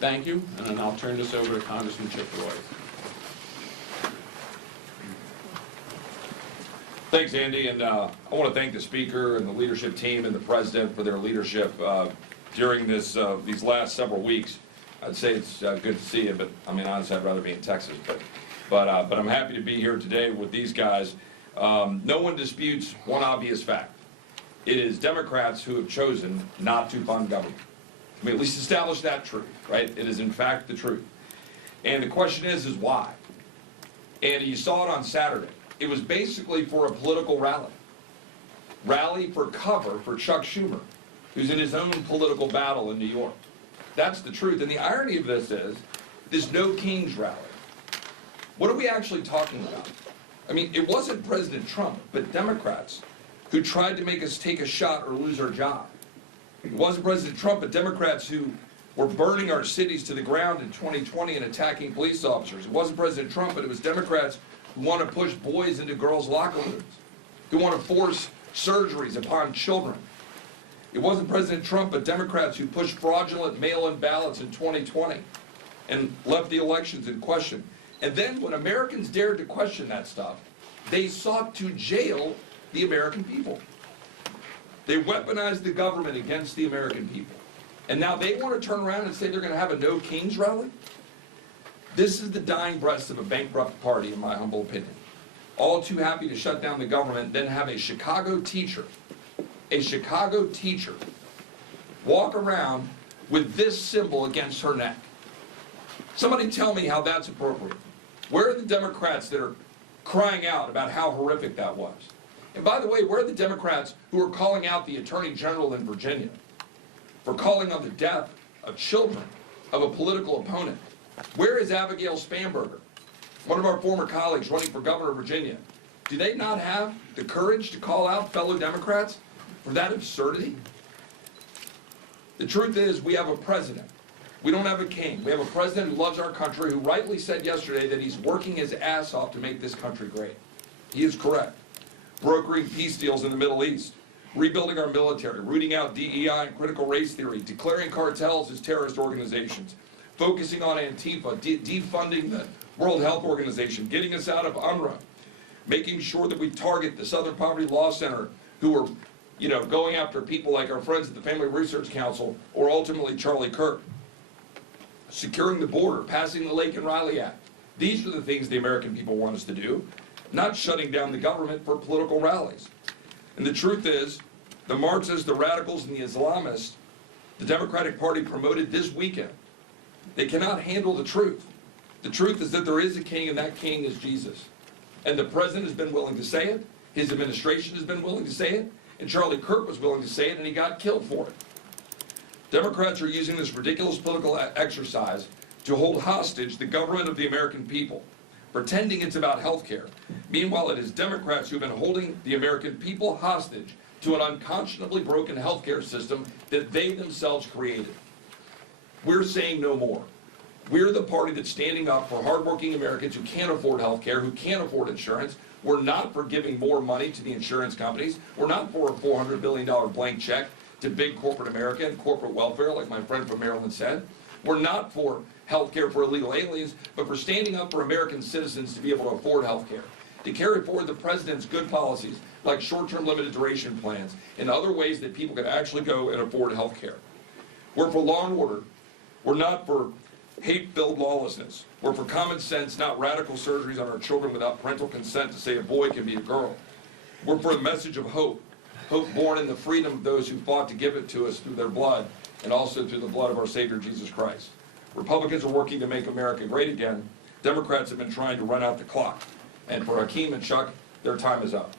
Thank you, and then I'll turn this over to Congressman Chip Roy. Thanks, Andy, and I want to thank the Speaker and the leadership team and the President for their leadership during these last several weeks. I'd say it's good to see you, but I mean, honestly, I'd rather be in Texas. But I'm happy to be here today with these guys. No one disputes one obvious fact. It is Democrats who have chosen not to fund government. I mean, at least establish that truth, right? It is in fact the truth. And the question is why? And you saw it on Saturday. It was basically for a political rally. Rally for cover for Chuck Schumer, who's in his own political battle in New York. That's the truth. And the irony of this is, this No Kings rally. What are we actually talking about? I mean, it wasn't President Trump, but Democrats who tried to make us take a shot or lose our job. It wasn't President Trump, but Democrats who were burning our cities to the ground in 2020 and attacking police officers. It wasn't President Trump, but it was Democrats who want to push boys into girls' locker rooms, who want to force surgeries upon children. It wasn't President Trump, but Democrats who pushed fraudulent mail-in ballots in 2020 and left the elections in question. And then when Americans dared to question that stuff, they sought to jail the American people. They weaponized the government against the American people. And now they want to turn around and say they're going to have a No Kings rally? This is the dying breath of a bankrupt party, in my humble opinion. All too happy to shut down the government, then have a Chicago teacher walk around with this symbol against her neck. Somebody tell me how that's appropriate. Where are the Democrats that are crying out about how horrific that was? And by the way, where are the Democrats who are calling out the Attorney General in Virginia for calling on the death of children of a political opponent? Where is Abigail Spanberger, one of our former colleagues running for governor of Virginia? Do they not have the courage to call out fellow Democrats for that absurdity? The truth is, we have a president. We don't have a king. We have a president who loves our country, who rightly said yesterday that he's working his ass off to make this country great. He is correct. Brokering peace deals in the Middle East, rebuilding our military, rooting out DEI and critical race theory, declaring cartels as terrorist organizations, focusing on Antifa, defunding the World Health Organization, getting us out of UNRWA, making sure that we target the Southern Poverty Law Center, who are, going after people like our friends at the Family Research Council, or ultimately Charlie Kirk. Securing the border, passing the Lake and Riley Act. These are the things the American people want us to do, not shutting down the government for political rallies. And the truth is, the Marxists, the radicals, and the Islamists, the Democratic Party promoted this weekend, they cannot handle the truth. The truth is that there is a king, and that king is Jesus. And the president has been willing to say it, his administration has been willing to say it, and Charlie Kirk was willing to say it, and he got killed for it. Democrats are using this ridiculous political exercise to hold hostage the government of the American people, pretending it's about health care. Meanwhile, it is Democrats who have been holding the American people hostage to an unconscionably broken health care system that they themselves created. We're saying no more. We're the party that's standing up for hardworking Americans who can't afford health care, who can't afford insurance. We're not for giving more money to the insurance companies. We're not for a $400 billion blank check to big corporate America and corporate welfare, like my friend from Maryland said. We're not for health care for illegal aliens, but for standing up for American citizens to be able to afford health care, to carry forward the president's good policies, like short-term limited duration plans, and other ways that people can actually go and afford health care. We're for law and order. We're not for hate-filled lawlessness. We're for common sense, not radical surgeries on our children without parental consent to say a boy can be a girl. We're for the message of hope. Hope born in the freedom of those who fought to give it to us through their blood, and also through the blood of our Savior, Jesus Christ. Republicans are working to make America great again. Democrats have been trying to run out the clock. And for Hakeem and Chuck, their time is up.